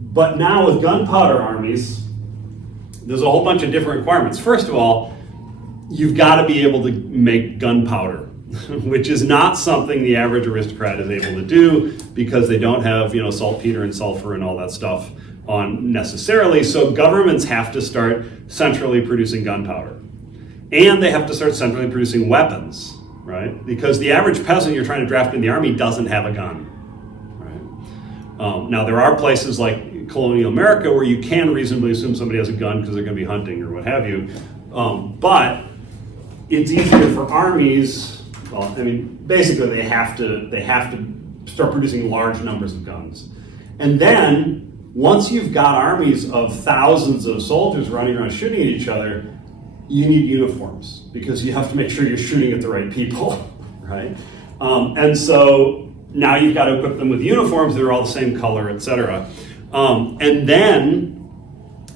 But now with gunpowder armies, there's a whole bunch of different requirements. First of all, you've got to be able to make gunpowder, which is not something the average aristocrat is able to do because they don't have, saltpeter and sulfur and all that stuff on necessarily. So governments have to start centrally producing gunpowder. And they have to start centrally producing weapons, right? Because the average peasant you're trying to draft in the army doesn't have a gun, right? Now there are places like colonial America where you can reasonably assume somebody has a gun because they're going to be hunting or what have you. But it's easier for armies. Well, basically they have to start producing large numbers of guns. And then once you've got armies of thousands of soldiers running around shooting at each other, you need uniforms because you have to make sure you're shooting at the right people, right? And so now you've got to equip them with uniforms that are all the same color, etc. And then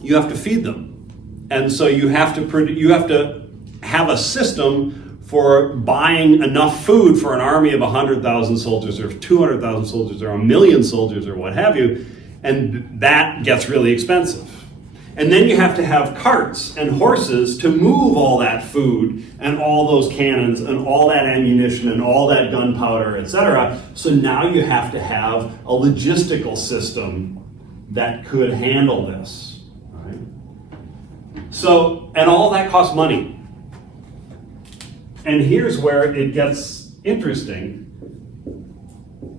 you have to feed them. And so you have to have a system for buying enough food for an army of 100,000 soldiers or 200,000 soldiers or 1,000,000 soldiers or what have you, and that gets really expensive. And then you have to have carts and horses to move all that food and all those cannons and all that ammunition and all that gunpowder, etc. So now you have to have a logistical system that could handle this. Right? So, and all that costs money. And here's where it gets interesting,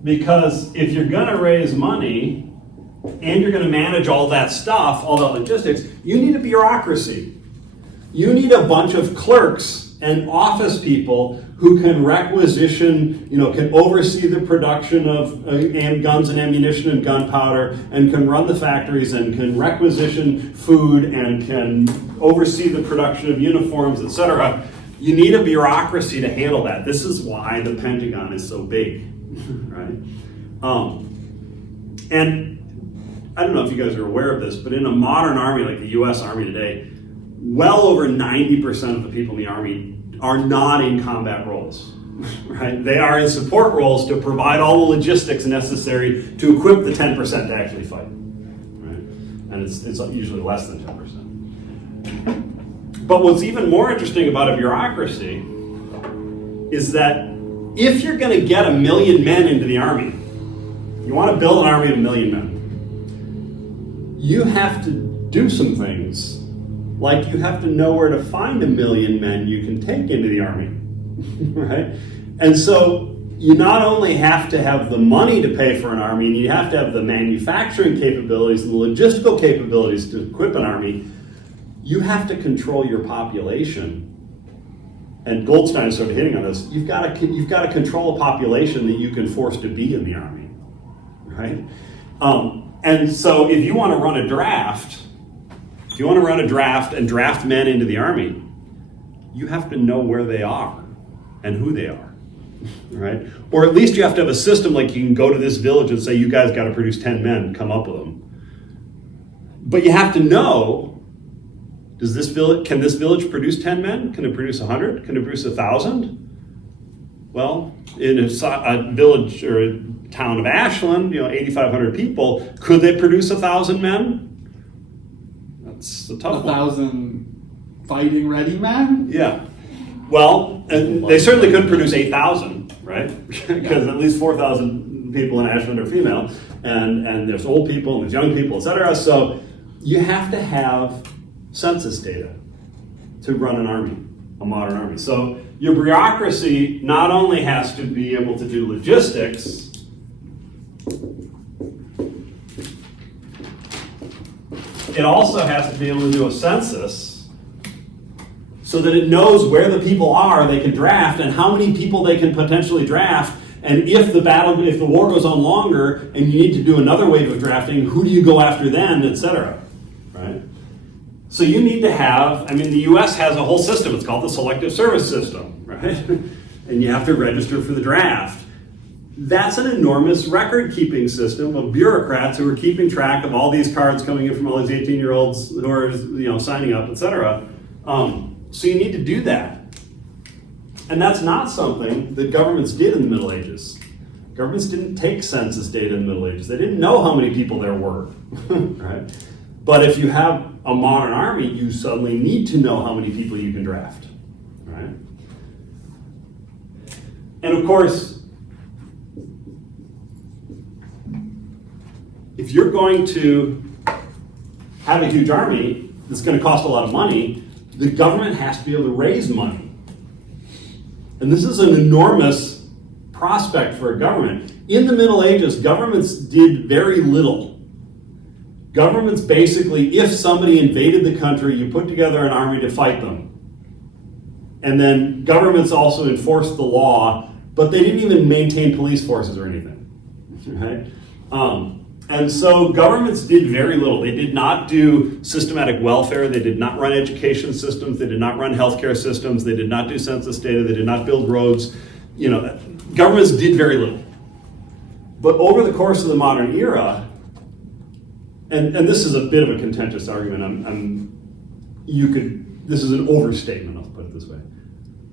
because if you're going to raise money and you're going to manage all that stuff, all that logistics, you need a bureaucracy. You need a bunch of clerks and office people who can requisition, can oversee the production of guns and ammunition and gunpowder, and can run the factories and can requisition food and can oversee the production of uniforms, etc. You need a bureaucracy to handle that. This is why the Pentagon is so big, right? And I don't know if you guys are aware of this, but in a modern army like the US Army today, well over 90% of the people in the Army are not in combat roles, right? They are in support roles to provide all the logistics necessary to equip the 10% to actually fight, right? And it's usually less than 10%. But what's even more interesting about a bureaucracy is that if you're going to get 1,000,000 men into the army, you want to build an army of 1,000,000 men, you have to do some things. Like you have to know where to find 1,000,000 men you can take into the army, right? And so you not only have to have the money to pay for an army, and you have to have the manufacturing capabilities and the logistical capabilities to equip an army, you have to control your population. And Goldstein's sort of hitting on this. You've got to control a population that you can force to be in the army, right? And so if you want to run a draft, and draft men into the army, you have to know where they are and who they are, right? Or at least you have to have a system like you can go to this village and say, you guys got to produce 10 men, come up with them. But you have to know, can this village produce 10 men? Can it produce 100? Can it produce 1,000? Well, in a village or a town of Ashland, 8,500 people, could they produce 1,000 men? That's a tough 1,000 fighting ready men? Yeah. Well, and they certainly couldn't produce 8,000, right? Because at least 4,000 people in Ashland are female, and there's old people and there's young people, etc. So you have to have census data to run an army, a modern army. So your bureaucracy not only has to be able to do logistics, it also has to be able to do a census so that it knows where the people are they can draft and how many people they can potentially draft. And if the war goes on longer and you need to do another wave of drafting, who do you go after then, etc. Right? So you need to have, the US has a whole system. It's called the Selective Service System, right? And you have to register for the draft. That's an enormous record-keeping system of bureaucrats who are keeping track of all these cards coming in from all these 18-year-olds who are, signing up, etc. So you need to do that. And that's not something that governments did in the Middle Ages. Governments didn't take census data in the Middle Ages. They didn't know how many people there were, right? But if you have a modern army, you suddenly need to know how many people you can draft, right? And of course, if you're going to have a huge army that's going to cost a lot of money, the government has to be able to raise money. And this is an enormous prospect for a government. In the Middle Ages, governments did very little. Governments basically, if somebody invaded the country, you put together an army to fight them. And then governments also enforced the law, but they didn't even maintain police forces or anything, right? And so governments did very little. They did not do systematic welfare. They did not run education systems. They did not run healthcare systems. They did not do census data. They did not build roads. You know, governments did very little. But over the course of the modern era, and this is a bit of a contentious argument. This is an overstatement, I'll put it this way.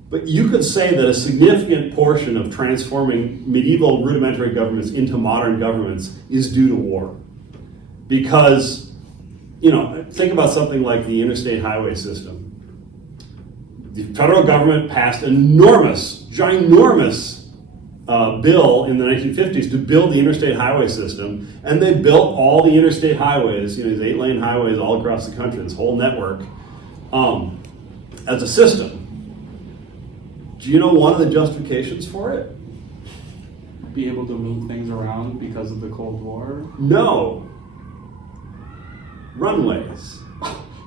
But you could say that a significant portion of transforming medieval rudimentary governments into modern governments is due to war. Because, you know, think about something like the interstate highway system. The federal government passed an enormous, ginormous bill in the 1950s to build the interstate highway system, and they built all the interstate highways, you know, these 8-lane highways all across the country, this whole network, as a system. Do you know one of the justifications for it? Be able to move things around because of the Cold War? No. Runways.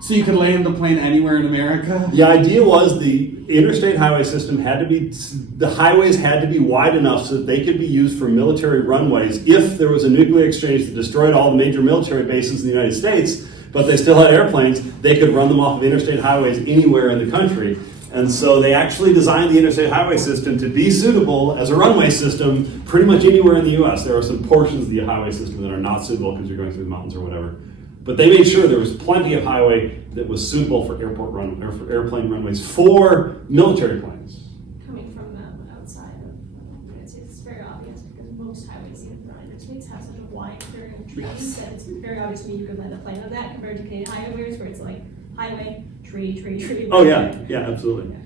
So you could land the plane anywhere in America? The idea was the interstate highway system had to be, the highways had to be wide enough so that they could be used for military runways if there was a nuclear exchange that destroyed all the major military bases in the United States, but they still had airplanes, they could run them off of interstate highways anywhere in the country. And so they actually designed the interstate highway system to be suitable as a runway system pretty much anywhere in the US. There are some portions of the highway system that are not suitable because you're going through the mountains or whatever. But they made sure there was plenty of highway that was suitable for for airplane runways for military planes. Coming from outside of the United States, it's very obvious because most highways in the United States have such a wide clearing of trees that it's very obvious to me you could land a plane on that compared to Canadian highways where it's like highway, tree. Oh yeah, absolutely.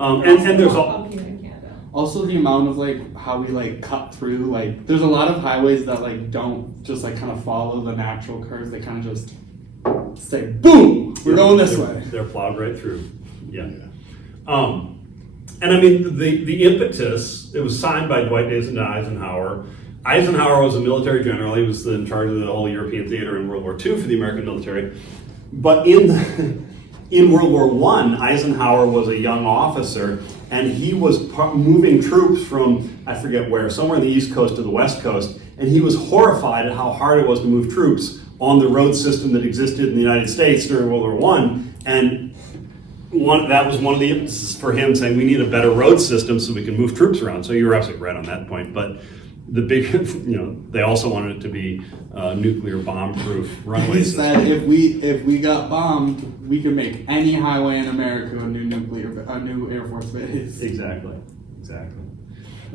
And there's all. Up here in Canada. Also the amount of like how we like cut through, like there's a lot of highways that like don't just like kind of follow the natural curves. They kind of just say boom, we're going this way. They're plowed right through. Yeah. And I mean the impetus, it was signed by Dwight Eisenhower. Eisenhower was a military general. He was in charge of the whole European theater in World War II for the American military. But in World War I, Eisenhower was a young officer, and he was moving troops from, I forget where, somewhere on the East Coast to the West Coast, and he was horrified at how hard it was to move troops on the road system that existed in the United States during World War I, and that was one of the impetuses for him saying we need a better road system so we can move troops around. So you're absolutely right on that point, but the big, they also wanted it to be nuclear bomb-proof runway He system. said if we got bombed, we could make any highway in America a new Air Force base. Exactly. That's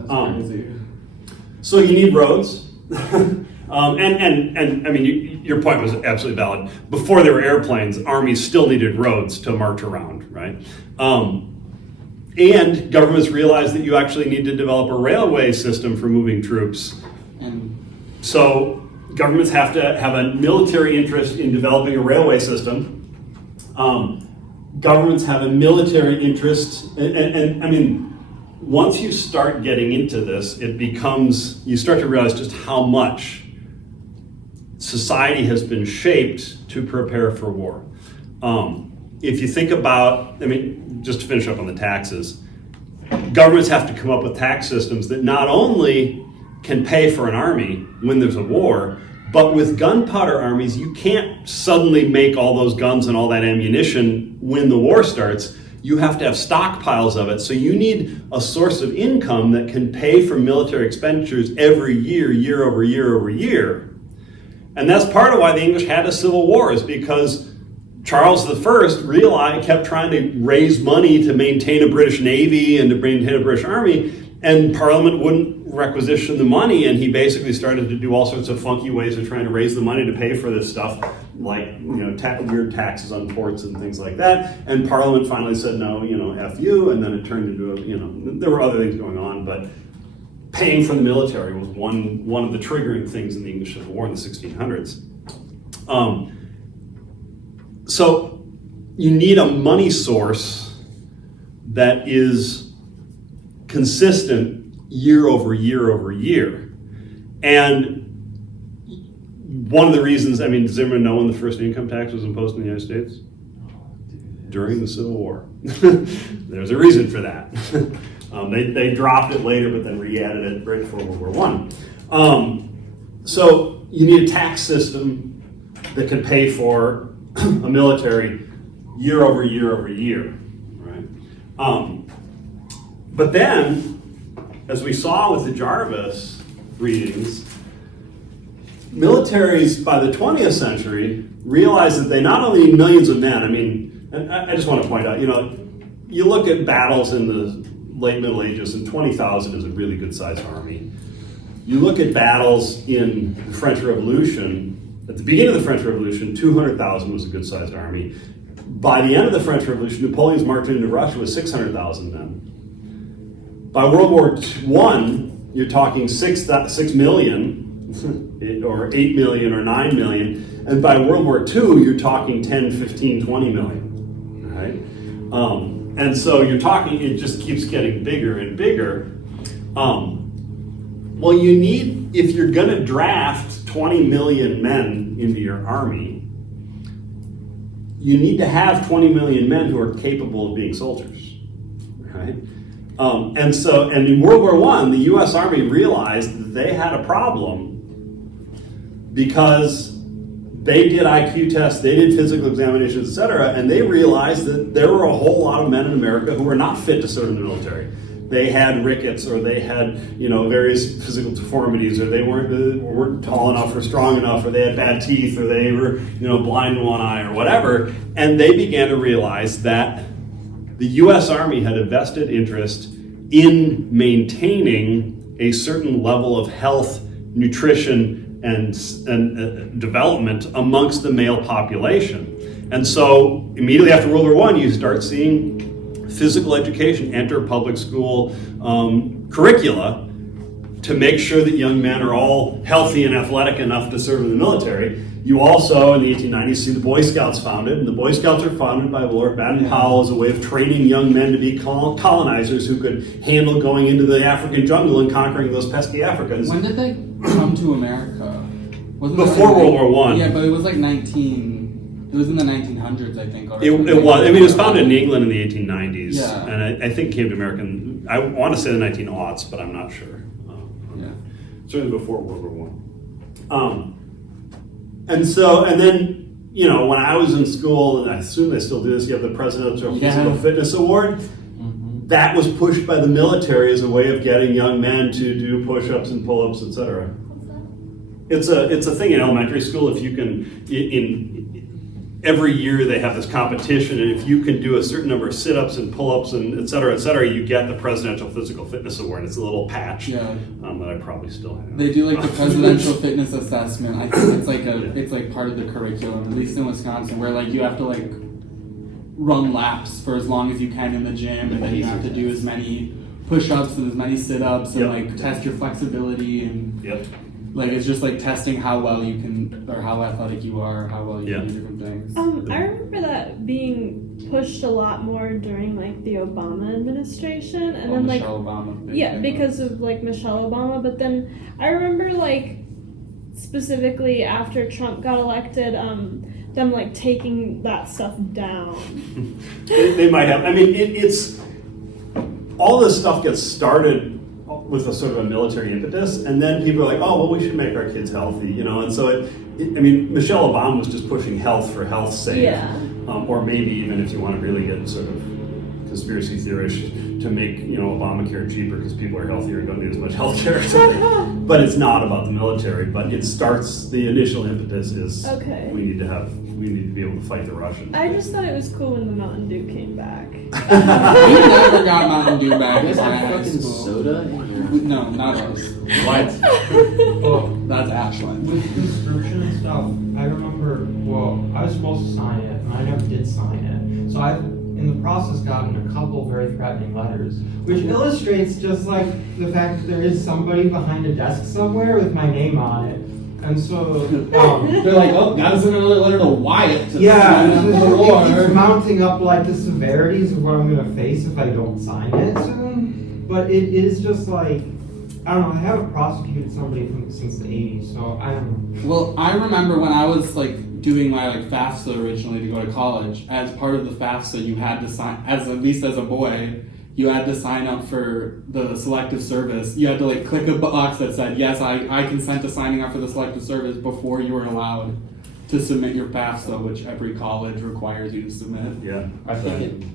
crazy. So you need roads, and I mean your point was absolutely valid. Before there were airplanes, armies still needed roads to march around, right? And governments realized that you actually need to develop a railway system for moving troops. And So governments have to have a military interest in developing a railway system. Governments have a military interest, and I mean, once you start getting into this, you start to realize just how much society has been shaped to prepare for war. If you think about, I mean, just to finish up on the taxes, governments have to come up with tax systems that not only can pay for an army when there's a war, but with gunpowder armies, you can't suddenly make all those guns and all that ammunition when the war starts. You have to have stockpiles of it. So you need a source of income that can pay for military expenditures every year, year over year over year. And that's part of why the English had a civil war, is because Charles I kept trying to raise money to maintain a British Navy and to maintain a British Army, and Parliament wouldn't requisition the money, and he basically started to do all sorts of funky ways of trying to raise the money to pay for this stuff, like, you know, weird taxes on ports and things like that. And Parliament finally said, no, you know, F you, and then it turned into a, you know, there were other things going on, but paying for the military was one of the triggering things in the English Civil War in the 1600s. So you need a money source that is consistent year over year over year. And one of the reasons, I mean, does everyone know when the first income tax was imposed in the United States? During the Civil War. There's a reason for that. They dropped it later, but then re-added it right before World War I. So you need a tax system that can pay for a military year over year over year, right? But then, as we saw with the Jarvis readings, militaries by the 20th century realized that they not only need millions of men. I mean, and I just want to point out, you know, you look at battles in the late Middle Ages, and 20,000 is a really good-sized army. You look at battles in the French Revolution. At the beginning of the French Revolution, 200,000 was a good-sized army. By the end of the French Revolution, Napoleon's march into Russia was 600,000 men. By World War I, you're talking 6 million, or 8 million, or 9 million. And by World War II, you're talking 10, 15, 20 million, right? And so you're talking, it just keeps getting bigger and bigger. Well, you need, if you're going to draft 20 million men into your army, you need to have 20 million men who are capable of being soldiers, right? And in World War I, the U.S. Army realized that they had a problem because they did IQ tests, they did physical examinations, etc., and they realized that there were a whole lot of men in America who were not fit to serve in the military. They had rickets, or they had, you know, various physical deformities, or they weren't tall enough or strong enough, or they had bad teeth, or they were, you know, blind in one eye, or whatever. And they began to realize that the U.S. Army had a vested interest in maintaining a certain level of health, nutrition, and development amongst the male population. And so immediately after World War I, you start seeing physical education enter public school curricula to make sure that young men are all healthy and athletic enough to serve in the military. You also, in the 1890s, see the Boy Scouts founded, and the Boy Scouts are founded by Lord Baden-Powell as a way of training young men to be colonizers who could handle going into the African jungle and conquering those pesky Africans. When did they come to America? Before World War I. Yeah, but it was like it was in the 1900s, I think. It was. I mean, it was founded in England in the 1890s, yeah. And I think it came to America. I want to say the 1900s, but I'm not sure. Yeah, certainly before World War I. And then, you know, when I was in school, and I assume they still do this, you have the Presidential Physical Fitness Award. Mm-hmm. That was pushed by the military as a way of getting young men to do push-ups and pull-ups, etc. It's a thing in elementary school. If you can, every year they have this competition, and if you can do a certain number of sit-ups and pull-ups and et cetera, you get the Presidential Physical Fitness Award. It's a little patch that I probably still have. They do like the Presidential Fitness Assessment. I think it's like it's like part of the curriculum, at least in Wisconsin, where like you have to like run laps for as long as you can in the gym, and then you have to do as many push-ups and as many sit-ups and like test your flexibility and. Yep. Like, it's just like testing how well you can, or how athletic you are, how well you can do different things. I remember that being pushed a lot more during like the Obama administration, and then Michelle Obama. Because of like Michelle Obama. But then I remember like specifically after Trump got elected, them like taking that stuff down. They might have. I mean, it's all this stuff gets started with a sort of a military impetus, and then people are like, oh, well, we should make our kids healthy, you know, and so I mean, Michelle Obama was just pushing health for health's sake, or maybe even if you want to really get sort of conspiracy theorist to make Obamacare cheaper because people are healthier and don't need as much health care or something. But it's not about the military. But it starts, the initial impetus is Okay. we need to be able to fight the Russians. I just thought it was cool when the Mountain Dew came back. We never got Mountain Dew back You in guys my have high fucking school. soda in your... No, not us. What? That's Ashland. With conscription and stuff, I remember, I was supposed to sign it, and I never did sign it. So I've, in the process, gotten a couple very threatening letters, which illustrates just like the fact that there is somebody behind a desk somewhere with my name on it. And so, They're like, oh, gotta send another letter to Wyatt. To yeah, sign it's up just, for it war. keeps mounting up like the severities of what I'm gonna face if I don't sign it soon. But it is just like, I don't know, I haven't prosecuted somebody since the 80s, so I don't know. Well, I remember when I was like doing my like FAFSA originally to go to college. As part of the FAFSA, you had to sign, at least as a boy, you had to sign up for the selective service. You had to like click a box that said, yes, I consent to signing up for the selective service before you were allowed to submit your FAFSA, which every college requires you to submit. Yeah. I think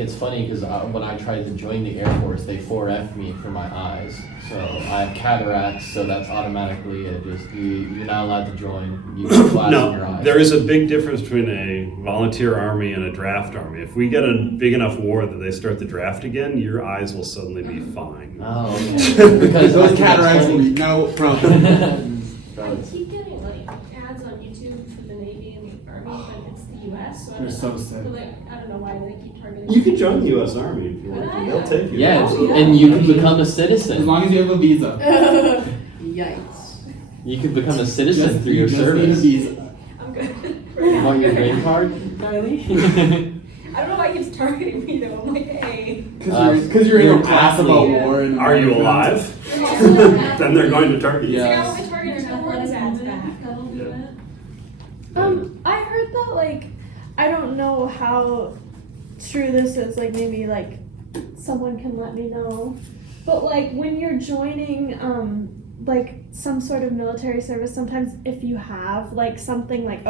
it's funny because when I tried to join the Air Force, they 4F'd me for my eyes. So I have cataracts, so that's automatically you're not allowed to join. You have glass in your No, eyes. there is a big difference between a volunteer army and a draft army. If we get a big enough war that they start the draft again, your eyes will suddenly be fine. Oh, okay. Because Those cataracts will be no problem. I keep getting like ads on YouTube for the Navy and the Army, but it's the US, so I They're don't so know. sick. But, like, I don't know why they keep targeting. You can join the U.S. Army if you want Could I? to. They'll take you. yeah, Oh, yeah. and you can become a As citizen. long as you have a visa. Yikes. You can become a citizen through your you just need a service. visa. I'm good. You want your green card, Kylie? I don't know why it keeps targeting me though. I'm like, hey. Because you're in you're a class about athlete. war. And Are you alive? Then they're going to target you. See, I Yes. want my target to work ads back. I heard that like I don't know how true this is. Like maybe like someone can let me know. But like when you're joining like some sort of military service, sometimes if you have like something like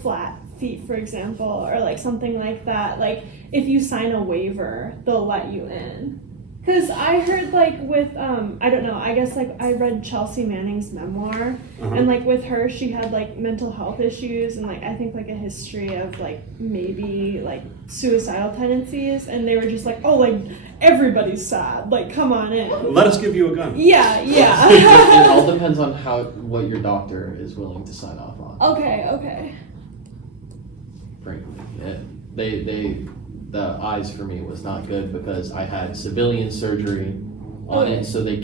flat feet, for example, or like something like that, like if you sign a waiver, they'll let you in. Because I heard like with I don't know, I guess like I read Chelsea Manning's memoir, and like with her she had like mental health issues and like I think like a history of like maybe like suicidal tendencies, and they were just like, oh, like everybody's sad, like come on in. Let us give you a gun. Yeah. It all depends on what your doctor is willing to sign off on. Okay. Frankly, the eyes for me was not good because I had civilian surgery on Okay. it, so the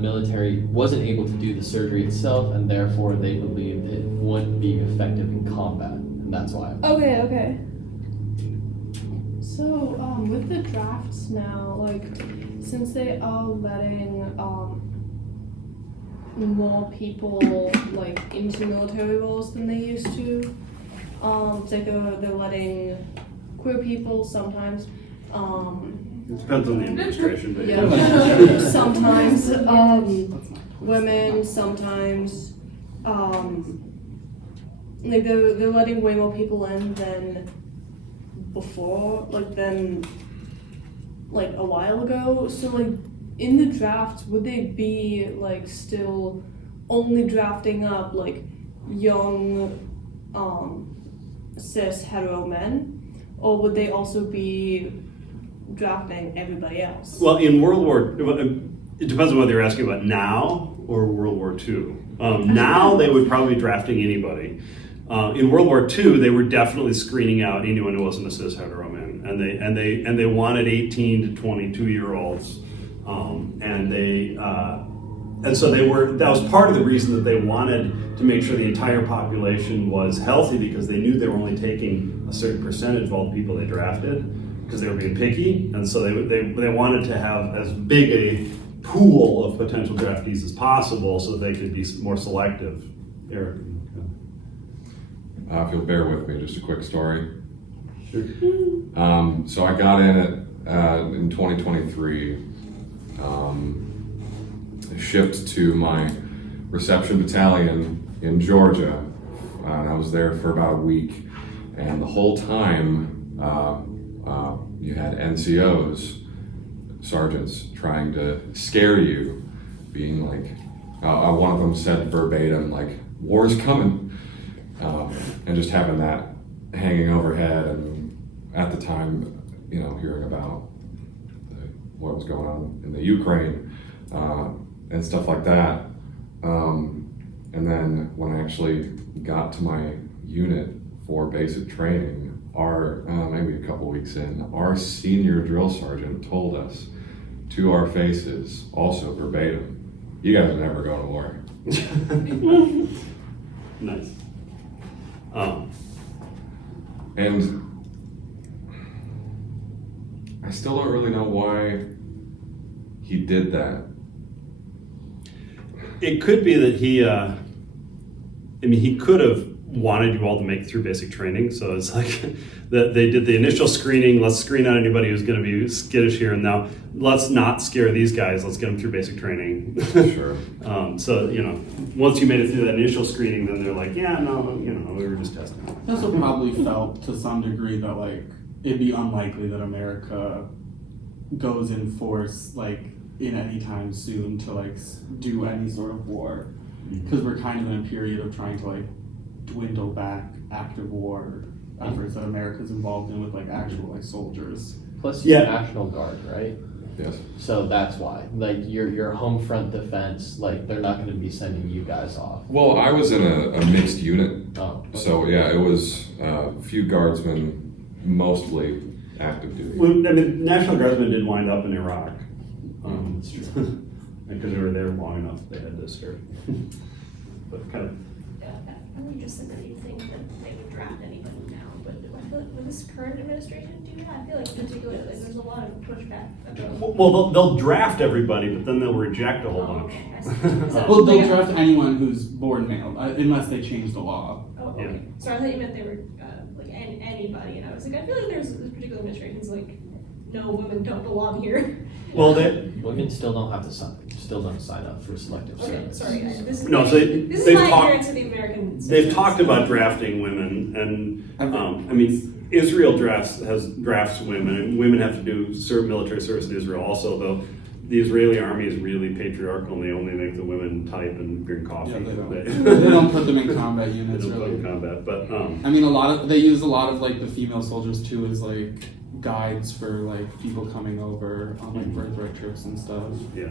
military wasn't able to do the surgery itself, and therefore they believed it wouldn't be effective in combat, and that's why. Okay. So, with the drafts now, like, since they are letting more people like into military roles than they used to, like they're letting queer people sometimes, It depends on the administration, but yeah, sometimes women, sometimes like they're letting way more people in than before, than a while ago. So like in the drafts, would they be like still only drafting up like young cis hetero men, or would they also be drafting everybody else? Well, in World War, it depends on whether you're asking about now or World War II. Now they would probably be drafting anybody. In World War II, they were definitely screening out anyone who wasn't a cis hetero man, and they wanted 18 to 22-year-olds, and so they were. That was part of the reason that they wanted to make sure the entire population was healthy, because they knew they were only taking a certain percentage of all the people they drafted, because they were being picky, and so they wanted to have as big a pool of potential draftees as possible so that they could be more selective. Eric. If you'll bear with me, just a quick story. Sure. So I got in it in 2023, shipped to my reception battalion in Georgia, and I was there for about a week. And the whole time, You had NCOs, sergeants, trying to scare you, being like, one of them said verbatim, like, war's coming, and just having that hanging overhead, and at the time, hearing about what was going on in the Ukraine, and stuff like that. And then when I actually got to my unit for basic training, maybe a couple weeks in, our senior drill sergeant told us to our faces, also verbatim, "You guys are never going to war." Nice. And I still don't really know why he did that. It could be that he could have wanted you all to make it through basic training. So it's like that they did the initial screening. Let's screen out anybody who's going to be skittish here. And now let's not scare these guys. Let's get them through basic training. Sure. So, once you made it through that initial screening, then they're like, yeah, no, we were just testing. I also probably felt to some degree that like it'd be unlikely that America goes in force like in any time soon to like do any sort of war, because we're kind of in a period of trying to like dwindle back active war efforts that America's involved in with like actual like soldiers. Plus, you're Yeah. National Guard, right? Yes. So that's why, like, your home front defense, like, they're not going to be sending you guys off. Well, I was in a mixed unit, Oh, so yeah, it was a few guardsmen, mostly active duty. Well, National Guardsmen did wind up in Iraq. That's true. Because they were there long enough, they had to serve. But kind of. I'm just saying that you think that they would draft anybody now, but I feel like with this current administration do that, I feel like particularly like there's a lot of pushback about. Well, they'll draft everybody, but then they'll reject a whole bunch. Okay, I see. So, Well, they'll like, draft anyone who's born male, unless they change the law. Oh, okay. So I thought you meant they were like anybody, and I was like, I feel like there's this particular administration's like, no, women don't belong here. Well, they, Women still don't sign up for selective Okay, service. sorry, this is No, so this is they've my talked- ignorance of the American. they've system. talked about drafting women, and Israel drafts women, and women have to do military service in Israel also, though the Israeli army is really patriarchal, and they only make the women type and bring coffee. Yeah, they don't. They They don't put them in combat they units don't put really. in combat, but I mean, they use a lot of like the female soldiers too as like guides for like people coming over on like birthright trips and stuff. yeah.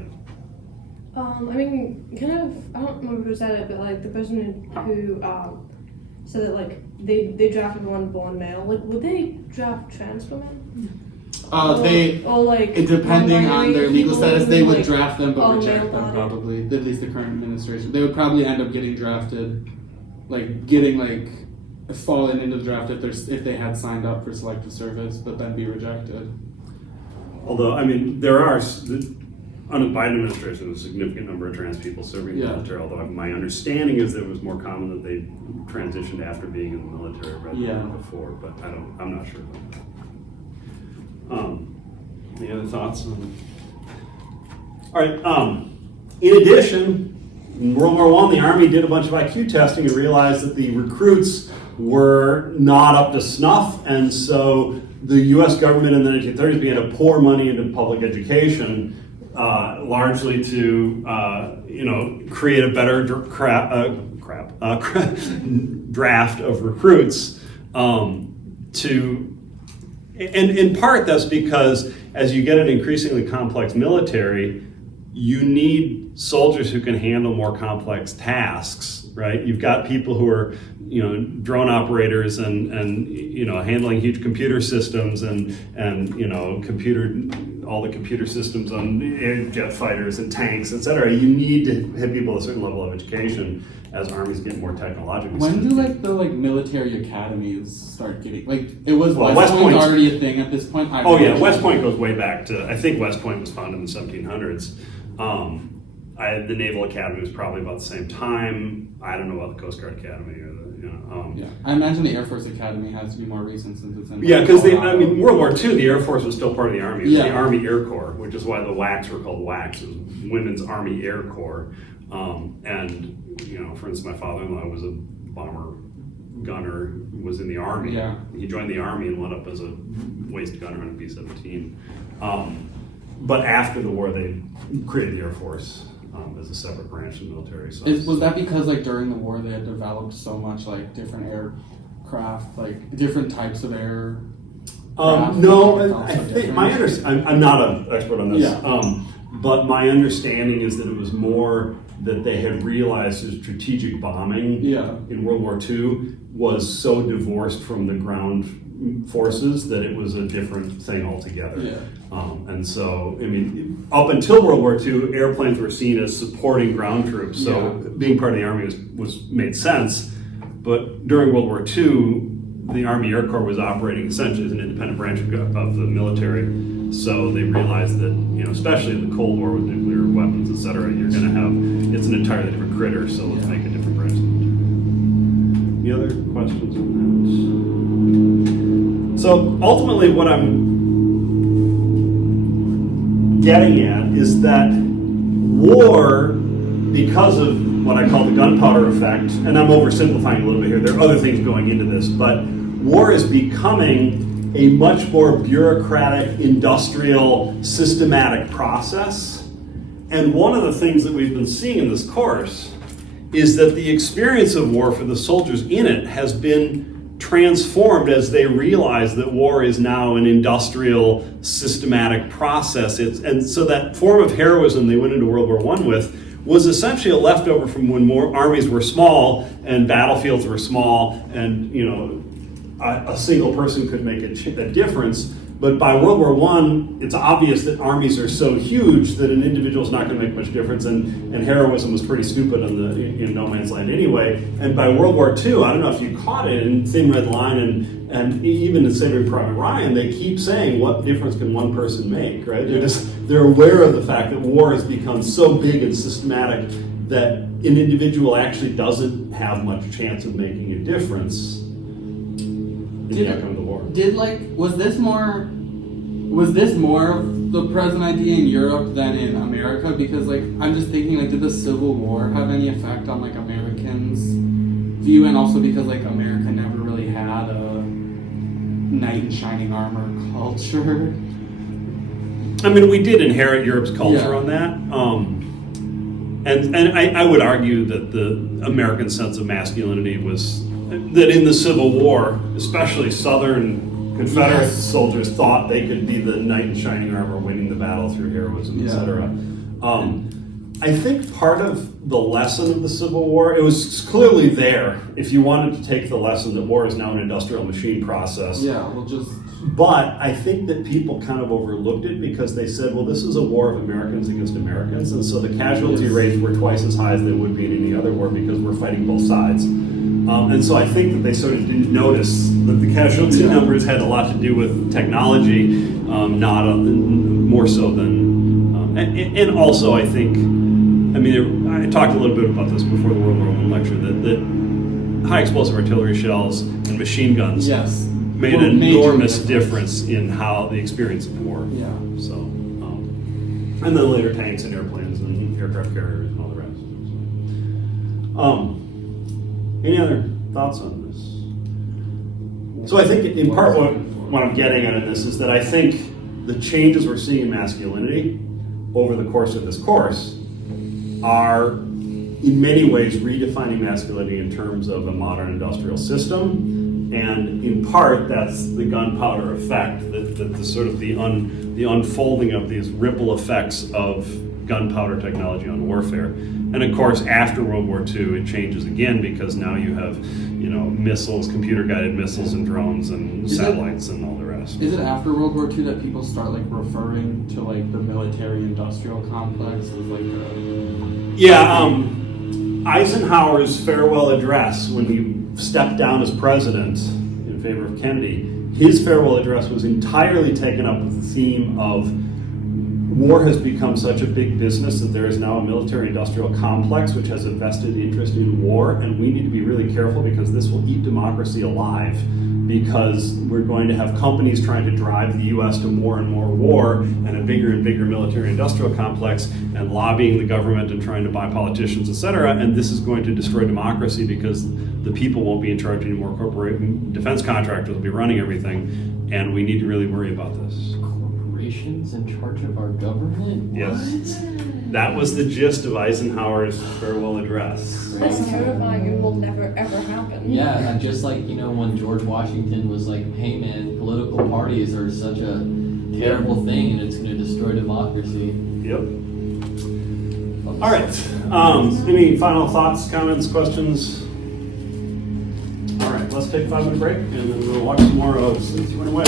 I mean, kind of, I don't remember who said it, but like the person who said that like they draft everyone born male. Like, would they draft trans women? Or like depending on their legal people status, they who, would like, draft them but are reject them male-bodied. probably. At least the current administration, they would probably end up getting drafted, like getting like fallen into the draft if they had signed up for selective service, but then be rejected. Although, there are, under the Biden administration, there's a significant number of trans people serving in the Yeah. military, although my understanding is that it was more common that they transitioned after being in the military rather Yeah. than before, but I'm not sure about that. Any other thoughts? All right, in addition, in World War I, the Army did a bunch of IQ testing and realized that the recruits were not up to snuff, and so the US government in the 1930s began to pour money into public education, largely to create a better draft of recruits. And in part, that's because as you get an increasingly complex military, you need soldiers who can handle more complex tasks, right? You've got people who are, drone operators and handling huge computer systems and all the computer systems on jet fighters and tanks, et cetera. You need to have people with a certain level of education as armies get more technologically When do sophisticated. the military academies start getting it was Well, West West Point Point's- already a thing at this point? Oh yeah, West Point goes way back to, I think West Point was founded in the 1700s. The Naval Academy was probably about the same time. I don't know about the Coast Guard Academy or Yeah, I imagine the Air Force Academy has to be more recent since it's in. Yeah, because Colorado. World War II, the Air Force was still part of the Army. It was the Yeah. Army Air Corps, which is why the WACs were called WACs, it was Women's Army Air Corps. And, for instance, my father-in-law was a bomber gunner was in the Army. Yeah. He joined the Army and went up as a waist gunner on a B-17. But after the war, they created the Air Force as a separate branch of the military. So Was that because like during the war they had developed so much like different aircraft, like different types of air? No, I think I'm not an expert on this. Yeah. But my understanding is that it was more that they had realized that strategic bombing in World War II was so divorced from the ground forces that it was a different thing altogether. Yeah. And so, I mean, up until World War II, airplanes were seen as supporting ground troops. So being part of the Army was made sense. But during World War II, the Army Air Corps was operating essentially as an independent branch of the military. So they realized that, especially in the Cold War with nuclear weapons, et cetera, you're going to have, it's an entirely different critter, so let's make a different branch. Any other questions on that? So ultimately what I'm getting at is that war, because of what I call the gunpowder effect, and I'm oversimplifying a little bit here, there are other things going into this, but war is becoming a much more bureaucratic, industrial, systematic process. And one of the things that we've been seeing in this course is that the experience of war for the soldiers in it has been transformed as they realize that war is now an industrial, systematic process. And so that form of heroism they went into World War I with was essentially a leftover from when more armies were small and battlefields were small and, a single person could make a difference. But by World War I, it's obvious that armies are so huge that an individual is not going to make much difference, and heroism was pretty stupid in no man's land anyway. And by World War II, I don't know if you caught it in Thin Red Line and even in Saving Private Ryan, they keep saying, what difference can one person make, right? They're aware of the fact that war has become so big and systematic that an individual actually doesn't have much chance of making a difference. Was this more of the present idea in Europe than in America? Because I'm just thinking did the Civil War have any effect on Americans' view, and also because America never really had a knight in shining armor culture? I mean, we did inherit Europe's culture on that. And I would argue that the American sense of masculinity was that in the Civil War, especially Southern Confederate soldiers thought they could be the knight in shining armor, winning the battle through heroism, etc. I think part of the lesson of the Civil War, it was clearly there. If you wanted to take the lesson that war is now an industrial machine process. But I think that people kind of overlooked it because they said, well, this is a war of Americans against Americans, and so the casualty rates were twice as high as they would be in any other war because we're fighting both sides. And so I think that they sort of didn't notice that the casualty numbers had a lot to do with technology, more so than, and also I think, I talked a little bit about this before the World War I lecture, that high explosive artillery shells and machine guns made an enormous difference in how the experience of war. So, and then later tanks and airplanes and aircraft carriers and all the rest. Any other thoughts on this? So I think in part what I'm getting at in this is that I think the changes we're seeing in masculinity over the course of this course are in many ways redefining masculinity in terms of a modern industrial system. And in part, that's the gunpowder effect, that the sort of the unfolding of these ripple effects of gunpowder technology on warfare. And of course, after World War II, it changes again because now you have, missiles, computer-guided missiles and drones and satellites and all the rest. Is it after World War II that people start referring to the military-industrial complex as Eisenhower's farewell address when he stepped down as president in favor of Kennedy, his farewell address was entirely taken up with the theme of war has become such a big business that there is now a military-industrial complex which has a vested interest in war, and we need to be really careful because this will eat democracy alive, because we're going to have companies trying to drive the U.S. to more and more war and a bigger and bigger military-industrial complex, and lobbying the government and trying to buy politicians, etc. And this is going to destroy democracy because the people won't be in charge anymore. Corporate defense contractors will be running everything, and we need to really worry about this. Corporations in charge of our government? Yes. That was the gist of Eisenhower's farewell address. That's terrifying and will never ever happen. Yeah, and just like, when George Washington was like, hey man, political parties are such a terrible thing and it's going to destroy democracy. Yep. All right. Any final thoughts, comments, questions? All right, let's take a 5-minute break and then we'll watch some more of Since You Went Away.